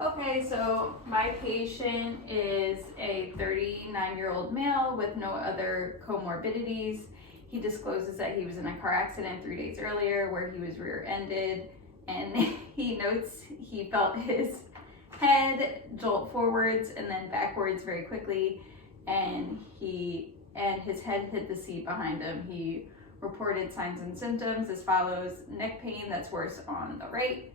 Okay, so my patient is a 39-year-old male with no other comorbidities. He discloses that he was in a car accident 3 days earlier where he was rear-ended, and he notes he felt his head jolt forwards and then backwards very quickly, and his head hit the seat behind him. He reported signs and symptoms as follows: neck pain that's worse on the right,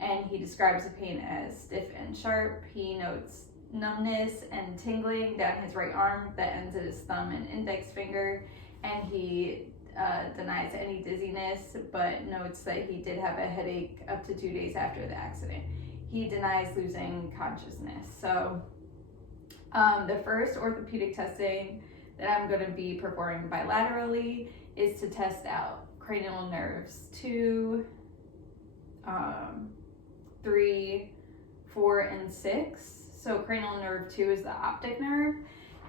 and he describes the pain as stiff and sharp. He notes numbness and tingling down his right arm that ends at his thumb and index finger, and he denies any dizziness, but notes that he did have a headache up to 2 days after the accident. He denies losing consciousness. So the first orthopedic testing that I'm going to be performing bilaterally is to test out cranial nerves 2, 3, 4, and 6. So cranial nerve 2 is the optic nerve,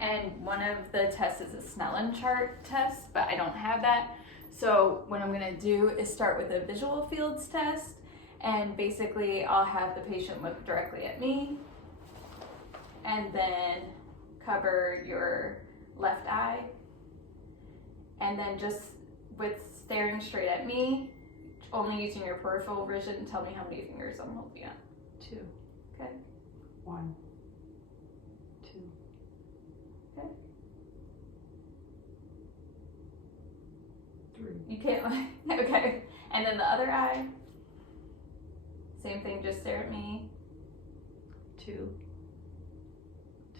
and one of the tests is a Snellen chart test, but I don't have that. So what I'm going to do is start with a visual fields test, and basically I'll have the patient look directly at me and then cover your left eye, and then just with staring straight at me, only using your peripheral vision, tell me how many fingers I'm holding up. 2. Okay. 1, 2. Okay. 3. You can't, okay. And then the other eye, same thing, just stare at me. 2,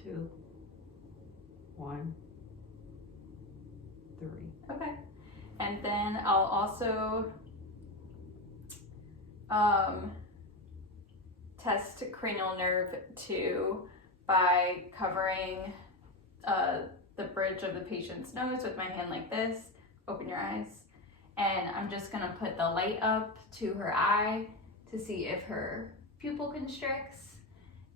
2, 1, 3. Okay. And then I'll also test cranial nerve 2 by covering the bridge of the patient's nose with my hand like this. Open your eyes. And I'm just gonna put the light up to her eye to see if her pupil constricts.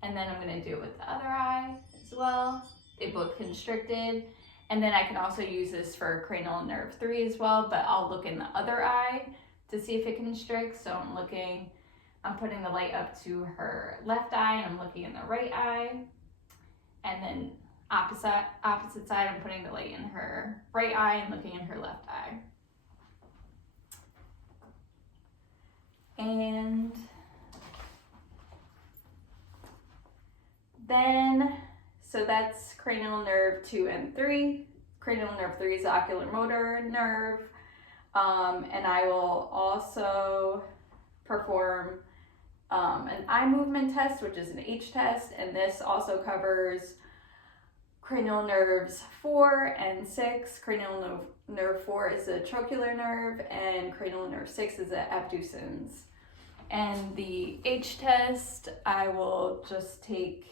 And then I'm gonna do it with the other eye as well. They both constricted. And then I can also use this for cranial nerve 3 as well, but I'll look in the other eye to see if it constricts. So I'm putting the light up to her left eye, and I'm looking in the right eye. And then opposite side, I'm putting the light in her right eye and looking in her left eye. And then, so that's cranial nerve 2 and 3. Cranial nerve 3 is the oculomotor nerve. And I will also perform an eye movement test, which is an H test, and this also covers cranial nerves 4 and 6. Cranial nerve 4 is the trochlear nerve, and cranial nerve 6 is the abducens. And the H test, I will just take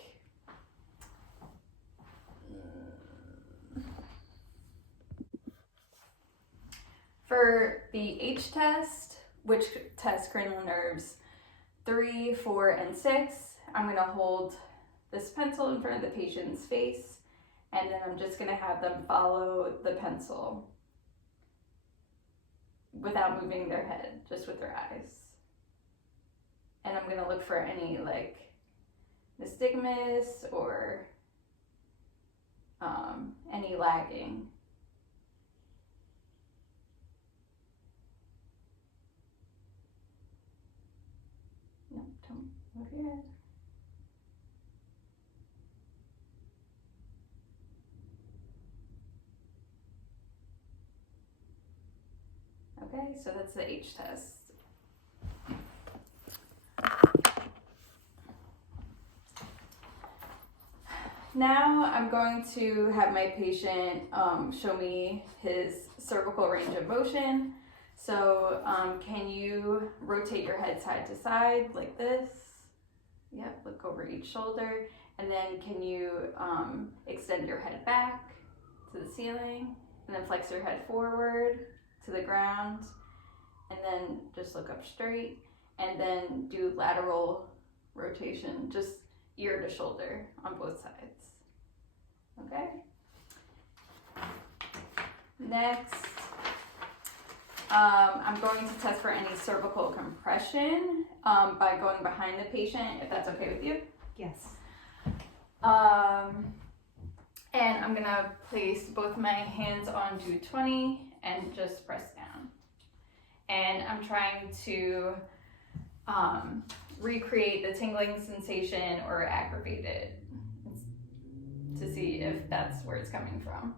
for the H test, which tests cranial nerves 3, 4, and 6, I'm going to hold this pencil in front of the patient's face, and then I'm just going to have them follow the pencil without moving their head, just with their eyes. And I'm going to look for any like nystagmus or any lagging. No, don't move your head. Okay, so that's the H test. Now I'm going to have my patient show me his cervical range of motion. So can you rotate your head side to side like this? Yep, look over each shoulder. And then can you extend your head back to the ceiling, and then flex your head forward to the ground, and then just look up straight, and then do lateral rotation, just ear to shoulder on both sides. Okay? Next, I'm going to test for any cervical compression by going behind the patient, if that's okay with you. Yes. And I'm gonna place both my hands on 220 and just press down. And I'm trying to recreate the tingling sensation or aggravate it to see if that's where it's coming from.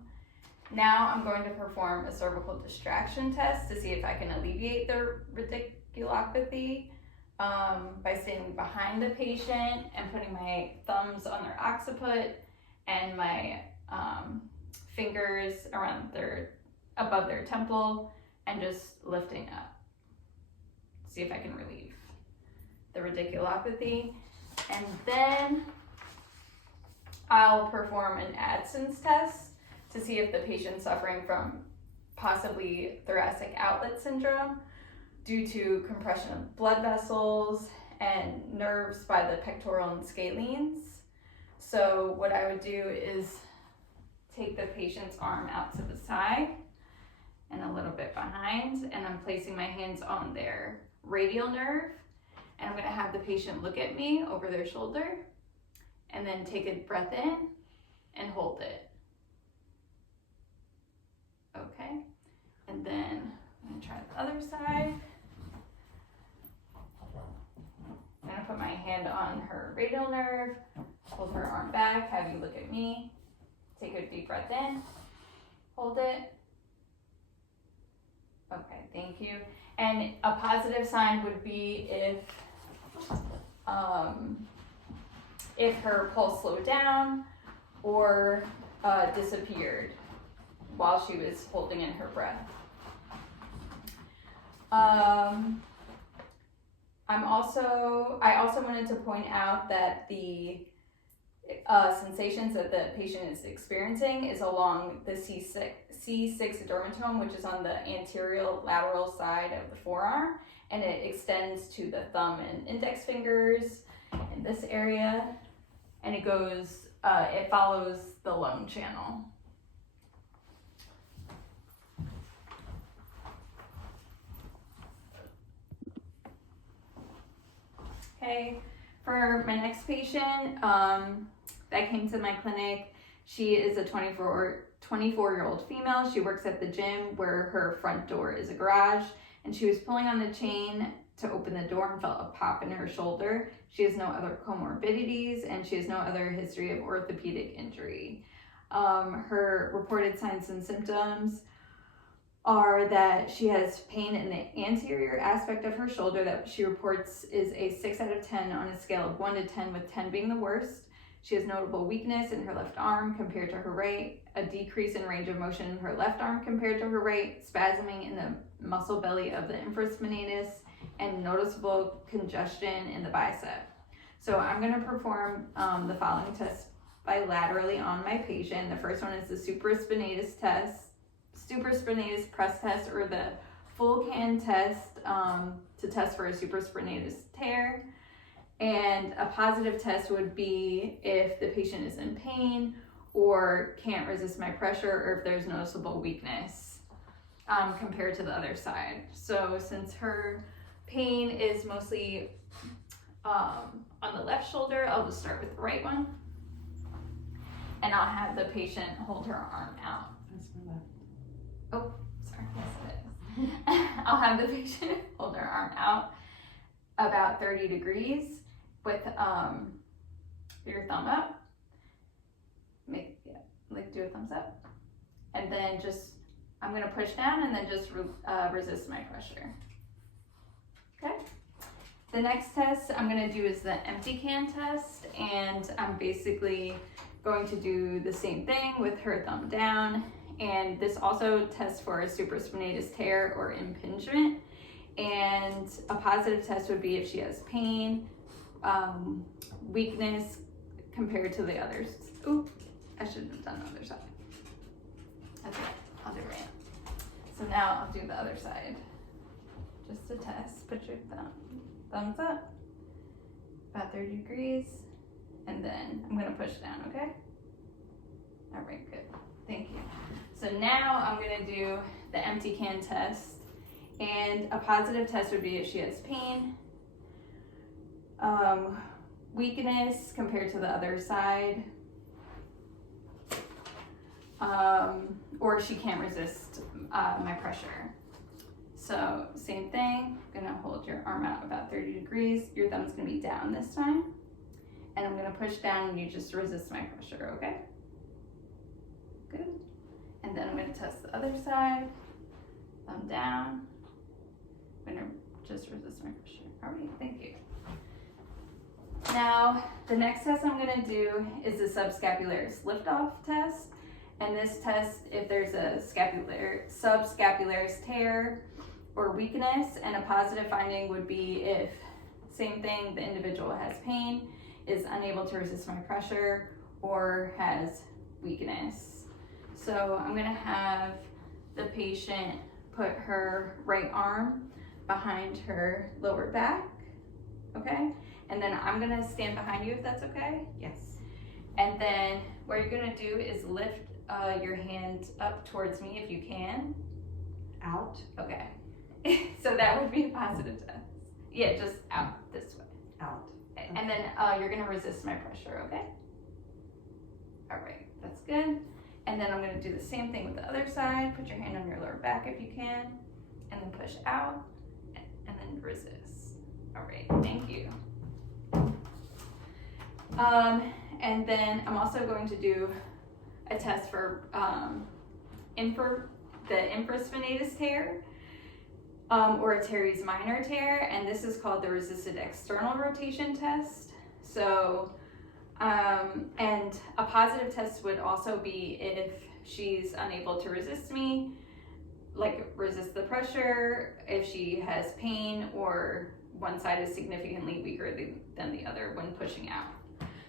Now I'm going to perform a cervical distraction test to see if I can alleviate the radiculopathy by standing behind the patient and putting my thumbs on their occiput and my fingers above their temple and just lifting up. See if I can relieve the radiculopathy. And then I'll perform an Adson's test to see if the patient's suffering from possibly thoracic outlet syndrome due to compression of blood vessels and nerves by the pectoral and scalenes. So what I would do is take the patient's arm out to the side and a little bit behind, and I'm placing my hands on their radial nerve, and I'm gonna have the patient look at me over their shoulder and then take a breath in and hold it. Okay, and then I'm gonna try the other side. I'm gonna put my hand on her radial nerve, hold her arm back, have you look at me, take a deep breath in, hold it. Okay, thank you. And a positive sign would be if her pulse slowed down or disappeared while she was holding in her breath. I also wanted to point out that the sensations that the patient is experiencing is along the C6 dermatome, which is on the anterior lateral side of the forearm, and it extends to the thumb and index fingers in this area, and it follows the lung channel. Okay, for my next patient that came to my clinic, she is a 24-year-old female. She works at the gym where her front door is a garage, and she was pulling on the chain to open the door and felt a pop in her shoulder. She has no other comorbidities, and she has no other history of orthopedic injury. Her reported signs and symptoms are that she has pain in the anterior aspect of her shoulder that she reports is a 6 out of 10 on a scale of 1 to 10, with 10 being the worst. She has notable weakness in her left arm compared to her right, a decrease in range of motion in her left arm compared to her right, spasming in the muscle belly of the infraspinatus, and noticeable congestion in the bicep. So I'm going to perform the following tests bilaterally on my patient. The first one is the supraspinatus press test, or the full can test to test for a supraspinatus tear. And a positive test would be if the patient is in pain or can't resist my pressure, or if there's noticeable weakness compared to the other side. So since her pain is mostly on the left shoulder, I'll just start with the right one. And I'll have the patient hold her arm out. That's my left. Oh, sorry, yes it is. I'll have the patient hold her arm out about 30 degrees with your thumb up. Do a thumbs up. And then I'm gonna push down and then just resist my pressure. Okay. The next test I'm gonna do is the empty can test, and I'm basically going to do the same thing with her thumb down. And this also tests for a supraspinatus tear or impingement. And a positive test would be if she has pain, weakness compared to the others. Ooh, I should have done the other side. Okay, I'll do it. So now I'll do the other side. Just to test, put your thumbs up, about 30 degrees, and then I'm gonna push down, okay? All right, good, thank you. So now I'm gonna do the empty can test, And a positive test would be if she has pain, weakness compared to the other side, or she can't resist my pressure. So same thing, I'm gonna hold your arm out about 30 degrees. Your thumb's gonna be down this time. And I'm gonna push down and you just resist my pressure, okay? Good. And then I'm gonna test the other side. Thumb down. I'm gonna just resist my pressure. All right, thank you. Now, the next test I'm gonna do is the subscapularis lift-off test. And this test, if there's a subscapularis tear or weakness, and a positive finding would be if, same thing, the individual has pain, is unable to resist my pressure, or has weakness. So I'm gonna have the patient put her right arm behind her lower back, okay? And then I'm gonna stand behind you if that's okay. Yes. And then what you're gonna do is lift your hand up towards me if you can. Out. Okay. So that would be a positive test. Yeah, just out this way. Out. Okay. And then you're gonna resist my pressure, okay? All right, that's good. And then I'm gonna do the same thing with the other side. Put your hand on your lower back if you can, and then push out, and then resist. All right, thank you. And then I'm also going to do a test for the infraspinatus tear, or a teres minor tear, and this is called the resisted external rotation test. So, and a positive test would also be if she's unable to resist me, like resist the pressure, if she has pain, or one side is significantly weaker than the other when pushing out.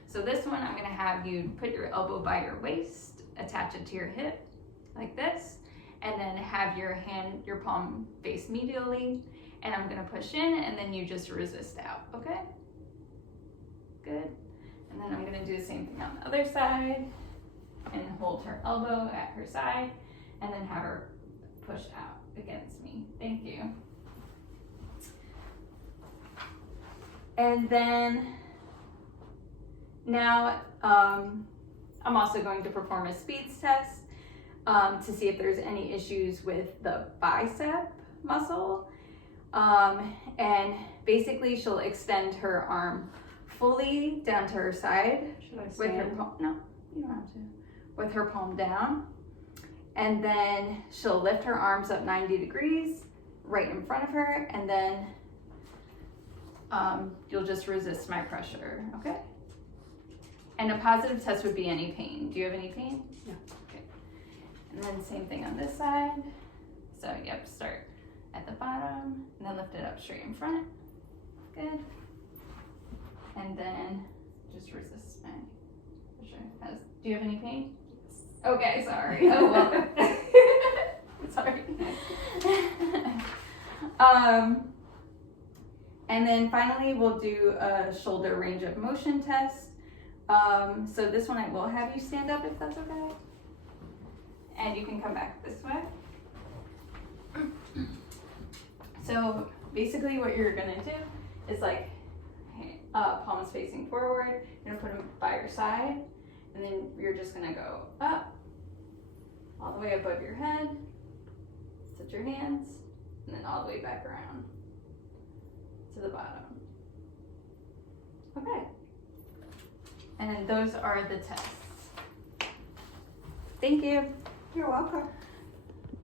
So this one, I'm gonna have you put your elbow by your waist, attach it to your hip, like this, and then have your palm face medially, and I'm gonna push in, and then you just resist out, okay? Good. And then I'm gonna do the same thing on the other side, and hold her elbow at her side, and then have her push out against me. Thank you. And then, now, I'm also going to perform a speeds test to see if there's any issues with the bicep muscle. And basically she'll extend her arm fully down to her side. Should I with stand? her palm, no, you don't have to. With her palm down. And then she'll lift her arms up 90 degrees right in front of her, and then you'll just resist my pressure, okay? And a positive test would be any pain. Do you have any pain? No. Okay. And then same thing on this side. So yep, start at the bottom and then lift it up straight in front. Good. And then just resist my pressure. Do you have any pain? Okay, sorry. Oh well. Sorry. And then finally we'll do a shoulder range of motion test. So this one I will have you stand up if that's okay. And you can come back this way. So basically what you're gonna do is like palms facing forward, you're gonna put them by your side, and then you're just gonna go up, all the way above your head, touch your hands, and then all the way back around to the bottom. Okay. And those are the tests. Thank you. You're welcome.